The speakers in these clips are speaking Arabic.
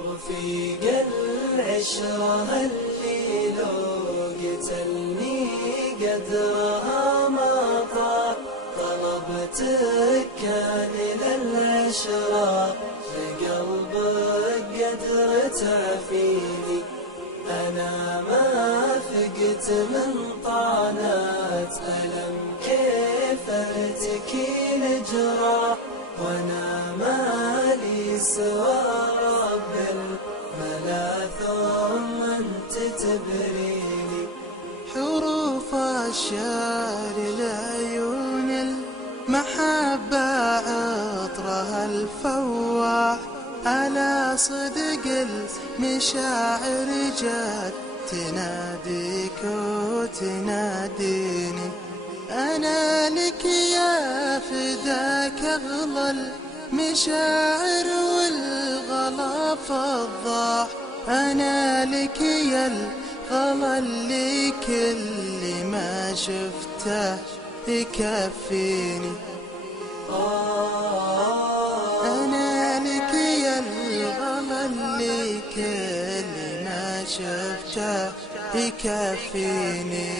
رفيق العشرة اللي لو قتلني قدرها ما طاع، طلبتك كان للعشرة بقلبك قدر تعفيني. أنا ما فقت من طعنات ألم كيف ارتكي الجراح، وانا مالي سوى رب الملا ثم انت تبريني. حروف الشعر لعيون المحبة عطرها الفواح، على صدق المشاعر جات تناديك وتناديني. أنا لك يا فداك أغلى المشاعر والغلا فضاح، أنا لك يا الغلا اللي كل ما شفته يكفيني. أنا لك يا الغلا اللي كل ما شفته يكفيني.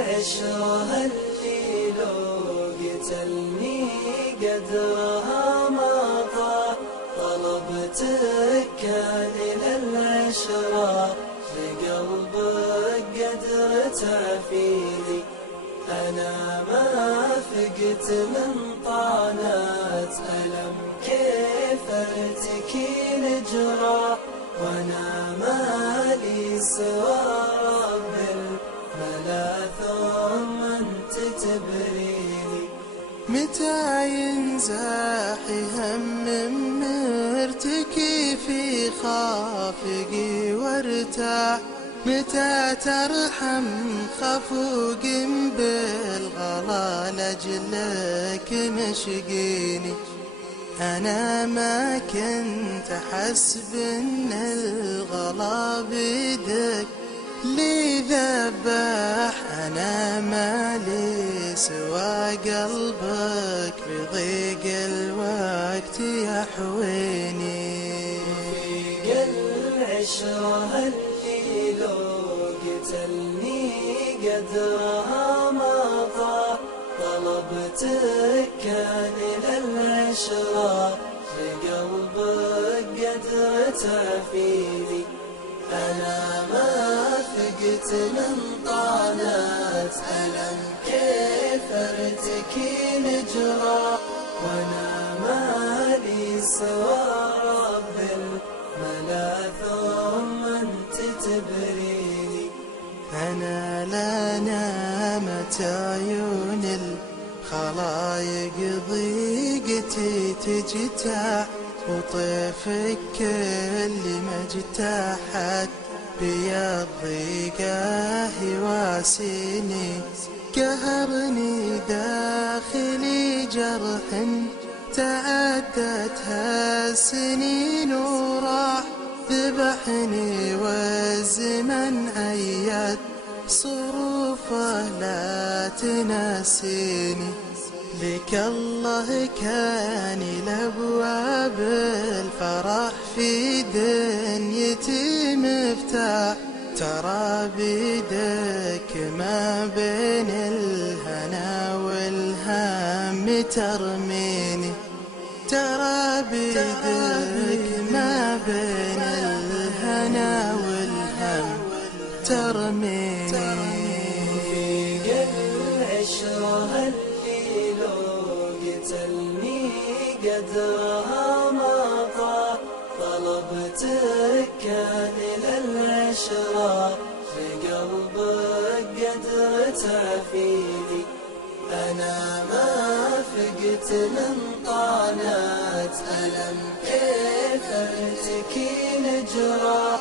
العشرة اللي لو قتلني قدرها ما طاع، طلبتك كان للعشرة بقلبك قدر تعفيني. أنا ما فقت من طعنات ألم كيف ارتكي الجراح، وانا مالي سوى رب الملا ثم انت تبريني. متى ينزاح هم مرتكي في خافقي وارتاح، متى ترحم خفوق بالغلا لجلك مشقيني. أنا ما كنت أحسب إن الغلا بيدك لي ذباح، أنا مالي سوى قلبك بضيق الوقت يحويني. رفيق العشرة اللي لو قتلني قدرها ما طاع، طلبتك كان للعشرة بقلبك قدر تعفيني. أنا ما فقت من طعنات ألم كيف ارتكي الجراح، وانا مالي سوى رب الملا ثم انت تبريني. أنا لا نامت عيون الخلايق ضيقتي تجتاح، وطيفك كل ما اجتاحت بيا الضيقة يواسيني. قهرني داخلي جرح تعدتها السنين وراح، ذبحني والزمن أيد صروفه لا تناسيني. لك الله كان لأبواب الفرح في دنيتي مفتاح، ترى بيدك ما بين الهنا والهم ترميني. ترى بيدك ما بين الهنا والهم ترميني. رفيق العشرة اللي لو قتلني قدرها ما طاع، طلبتك كان للعشرة بقلبك قدر تعفيني. أنا ما فقت من طعنات ألم كيف ارتكي الجراح،